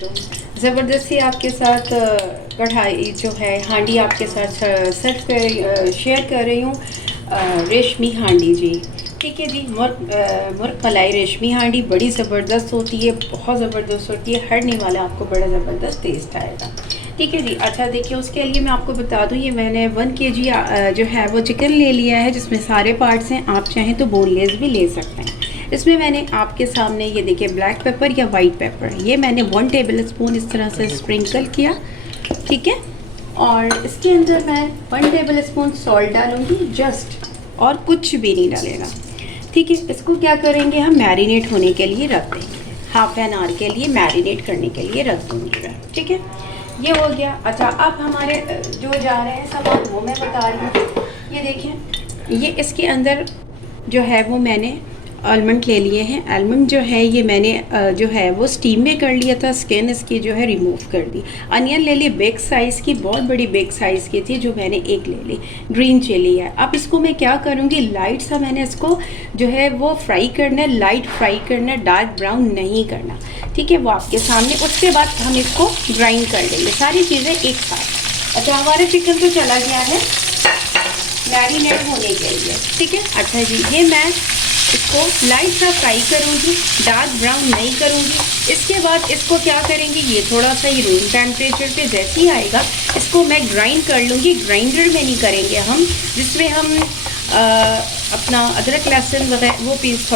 वालेकुम। ज़बरदस्ती आपके साथ कढ़ाई जो है हांडी आपके साथ शेयर कर रही हूँ। रेशमी हांडी जी, ठीक है जी। मुर्ग मलाई रेशमी हांडी बड़ी ज़बरदस्त होती है, बहुत ज़बरदस्त होती है। हरने वाला आपको बड़ा ज़बरदस्त टेस्ट आएगा, ठीक है जी। अच्छा देखिए, उसके लिए मैं आपको बता दूँ, ये मैंने 1 kg जो है वो चिकन ले लिया है, जिसमें सारे पार्ट्स हैं। आप चाहें तो बोनलेस भी ले सकते हैं। इसमें मैंने आपके सामने ये देखिए ब्लैक पेपर या वाइट पेपर, ये मैंने 1 टेबल स्पून इस तरह से स्प्रिंकल किया, ठीक है। और इसके अंदर मैं 1 टेबल स्पून सॉल्ट डालूंगी जस्ट, और कुछ भी नहीं डालेगा, ठीक है। इसको क्या करेंगे, हम मैरिनेट होने के लिए रख देंगे, हाफ एन आवर के लिए मैरिनेट करने के लिए रख दूँगी मैं, ठीक है। ये हो गया। अच्छा, अब हमारे जो जा रहे हैं सामान वो मैं बता रही हूँ। ये देखें, ये इसके अंदर जो है वो मैंने आलमंड ले लिए हैं। आलमंड जो है ये मैंने जो है वो स्टीम में कर लिया था, स्किन इसकी जो है रिमूव कर दी। अनियन ले ली बिग साइज़ की, बहुत बड़ी बिग साइज़ की थी, जो मैंने एक ले ली। ग्रीन चिली है। अब इसको मैं क्या करूँगी, लाइट सा मैंने इसको जो है वो फ्राई करना है, लाइट फ्राई करना है, डार्क ब्राउन नहीं करना, ठीक है। वो आपके सामने। उसके बाद हम इसको ग्राइंड कर लेंगे, सारी चीज़ें एक साथ। अच्छा, हमारा चिकन तो चला गया है मैरिनेट होने के लिए, ठीक है। अच्छा जी, ये मैं इसको लाइट सा फ्राई करूँगी, डार्क ब्राउन नहीं करूँगी। इसके बाद इसको क्या करेंगे, ये थोड़ा सा ही रूम टेम्परेचर पे जैसे ही आएगा, इसको मैं ग्राइंड कर लूँगी। ग्राइंडर में नहीं करेंगे हम, जिसमें हम अपना अदरक लहसुन वगैरह वो पीस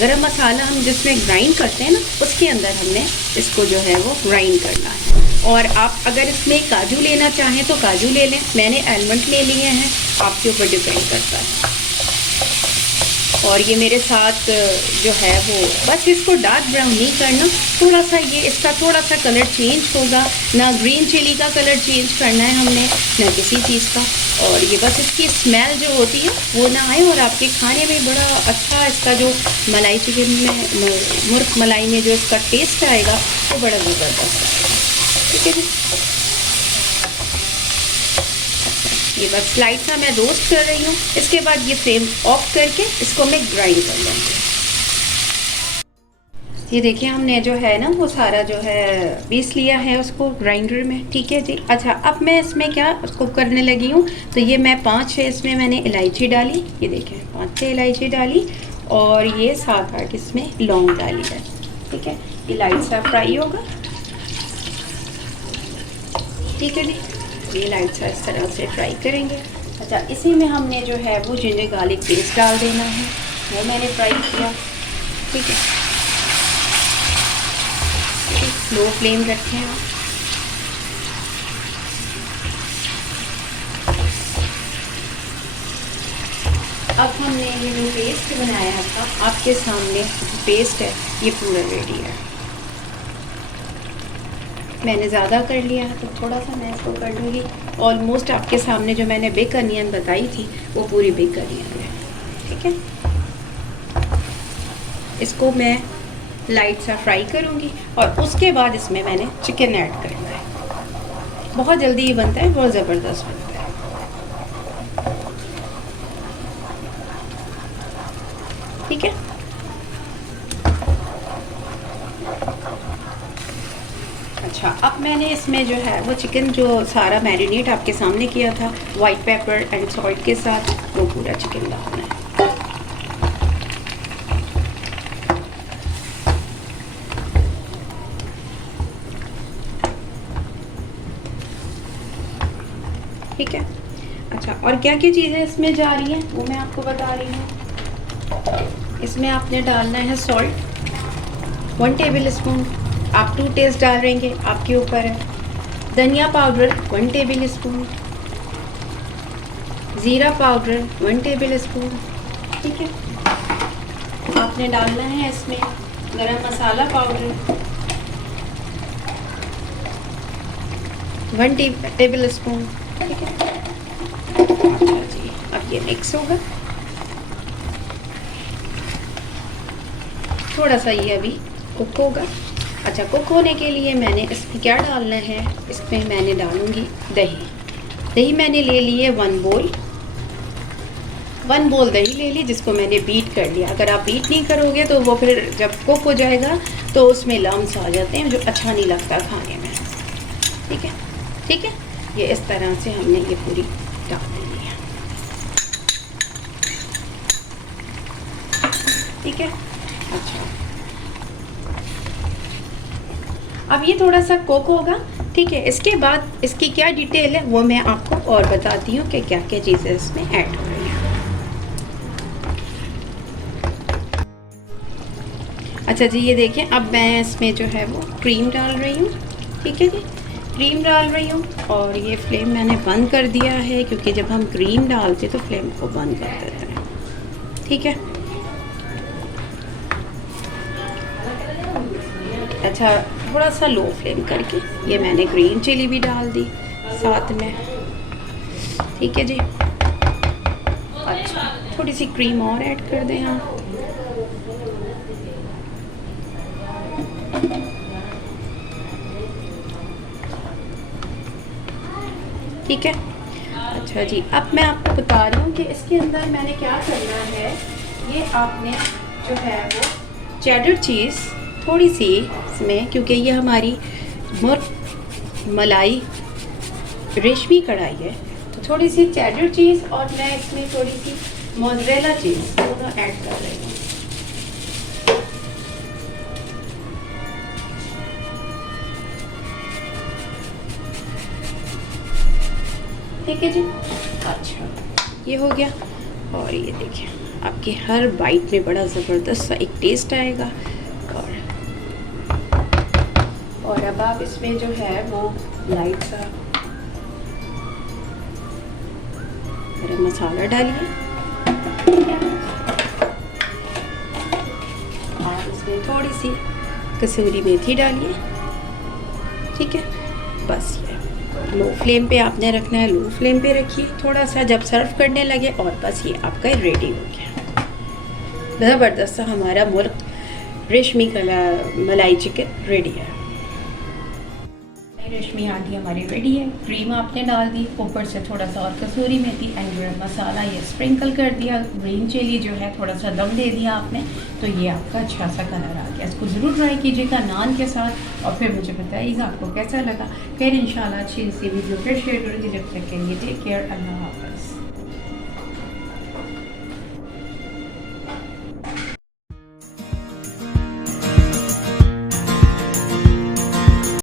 गरम मसाला हम जिसमें ग्राइंड करते हैं ना, उसके अंदर हमने इसको जो है वो ग्राइंड करना है। और आप अगर इसमें काजू लेना चाहें तो काजू ले लें, मैंने आलमंड ले लिए हैं, आपके ऊपर डिपेंड करता है। और ये मेरे साथ जो है वो बस इसको डार्क ब्राउन नहीं करना, थोड़ा सा ये इसका थोड़ा सा कलर चेंज होगा, ना ग्रीन चिली का कलर चेंज करना है हमने, ना किसी चीज़ का। और ये बस इसकी स्मेल जो होती है वो ना आए, और आपके खाने में बड़ा अच्छा इसका जो मलाई चिकन में मुर्ग मलाई में जो इसका टेस्ट आएगा वो बड़ा ज़बरदस्त आएगा, ठीक है जी। ये बस लाइट सा मैं रोस्ट कर रही हूँ। इसके बाद ये फ्लेम ऑफ करके इसको मैं ग्राइंड कर लूँगी। ये देखिए, हमने जो है ना वो सारा जो है पीस लिया है उसको ग्राइंडर में, ठीक है जी। अच्छा, अब मैं इसमें क्या उसको करने लगी हूँ, तो ये मैं 5-6 इसमें मैंने इलायची डाली, ये देखें 5-6 इलायची डाली, और ये 7-8 इसमें लौंग डाली है, ठीक है। ये लाइट सा फ्राई होगा, ठीक है जी। ये लाइट सा इस तरह से फ्राई करेंगे। अच्छा, इसी में हमने जो है वो जिंजर गार्लिक पेस्ट डाल देना है, वो मैंने फ्राई किया, ठीक है। स्लो फ्लेम रखें आप। अब हमने ये जो पेस्ट बनाया था आपके सामने, पेस्ट है ये पूरा रेडी है। मैंने ज़्यादा कर लिया है तो थोड़ा सा मैं इसको कर दूँगी। ऑलमोस्ट आपके सामने जो मैंने बिग अनियन बताई थी वो पूरी बिग अनियन है, ठीक है। इसको मैं लाइट सा फ्राई करूँगी, और उसके बाद इसमें मैंने चिकन ऐड करना है। बहुत जल्दी ये बनता है, बहुत ज़बरदस्त बनता है, ठीक है। अच्छा, अब मैंने इसमें जो है वो चिकन जो सारा मैरिनेट आपके सामने किया था वाइट पेपर एंड सॉल्ट के साथ, वो पूरा चिकन डालना है। ठीक है। अच्छा, और क्या क्या चीज़ें इसमें जा रही हैं वो मैं आपको बता रही हूँ। इसमें आपने डालना है सॉल्ट 1 टेबल स्पून, आप 2 टेस्ट डाल रहेंगे, आपके ऊपर है। धनिया पाउडर 1 टेबल स्पून, ज़ीरा पाउडर 1 टेबल स्पून, ठीक है। आपने डालना है इसमें गरम मसाला पाउडर 1 टेबल स्पून, ठीक है। अच्छा जी, अब ये मिक्स होगा, थोड़ा सा ये अभी कुक होगा। अच्छा, कुक होने के लिए मैंने इसमें क्या डालना है, इसमें मैंने डालूँगी दही। दही मैंने ले ली है 1 बोल, 1 बोल दही ले ली जिसको मैंने बीट कर लिया। अगर आप बीट नहीं करोगे तो वो फिर जब कुक हो जाएगा तो उसमें लम्स आ जाते हैं जो अच्छा नहीं लगता खाने में। ठीक है, ठीक है, ये इस तरह से हमने ये पूरी डाल देनी है। ठीक है, अच्छा अब ये थोड़ा सा कुक होगा। ठीक है, इसके बाद इसकी क्या डिटेल है वो मैं आपको और बताती हूँ कि क्या क्या चीज़ें इसमें ऐड हो रही हैं। अच्छा जी, ये देखें, अब मैं इसमें जो है वो क्रीम डाल रही हूँ। ठीक है जी, क्रीम डाल रही हूँ और ये फ्लेम मैंने बंद कर दिया है क्योंकि जब हम क्रीम डालते तो फ्लेम को बंद कर देते हैं। ठीक है, अच्छा थोड़ा सा लो फ्लेम करके ये मैंने ग्रीन चिली भी डाल दी साथ में। ठीक है जी, अच्छा थोड़ी सी क्रीम और ऐड कर दें हम। ठीक है, अच्छा जी, अब मैं आपको बता रही हूँ कि इसके अंदर मैंने क्या करना है। ये आपने जो है वो चेडर चीज़ थोड़ी सी इसमें, क्योंकि ये हमारी मुर्ग मलाई रेशमी कढ़ाई है, तो थोड़ी सी चेडर चीज़ और मैं इसमें थोड़ी सी मोज़रेला चीज़ दोनों ऐड कर रही हूँ। ठीक है जी, अच्छा ये हो गया। और ये देखिए आपके हर बाइट में बड़ा ज़बरदस्त सा एक टेस्ट आएगा। और अब आप इसमें जो है वो लाइट सा गरम मसाला डालिए और इसमें थोड़ी सी कसूरी मेथी डालिए। ठीक है, बस ये लो फ्लेम पे आपने रखना है, लो फ्लेम पे रखिए थोड़ा सा, जब सर्व करने लगे और बस ये आपका रेडी हो गया। ज़बरदस्त सा हमारा मुर्ग रेशमी मलाई चिकन रेडी है। रेशमी हांडी हमारी रेडी है। क्रीम आपने डाल दी, ऊपर से थोड़ा सा और कसूरी मेथी एंड गरम मसाला ये स्प्रिंकल कर दिया, ग्रीन चिली जो है थोड़ा सा दम दे दिया आपने, तो ये आपका अच्छा सा कलर आ गया। इसको ज़रूर ट्राई कीजिएगा नान के साथ और फिर मुझे बताइएगा आपको कैसा लगा। फिर इंशाल्लाह अच्छी सी वीडियो फिर शेयर करूँगी। जब तक के लिए टेक केयर, अल्लाह हाफ़िज़।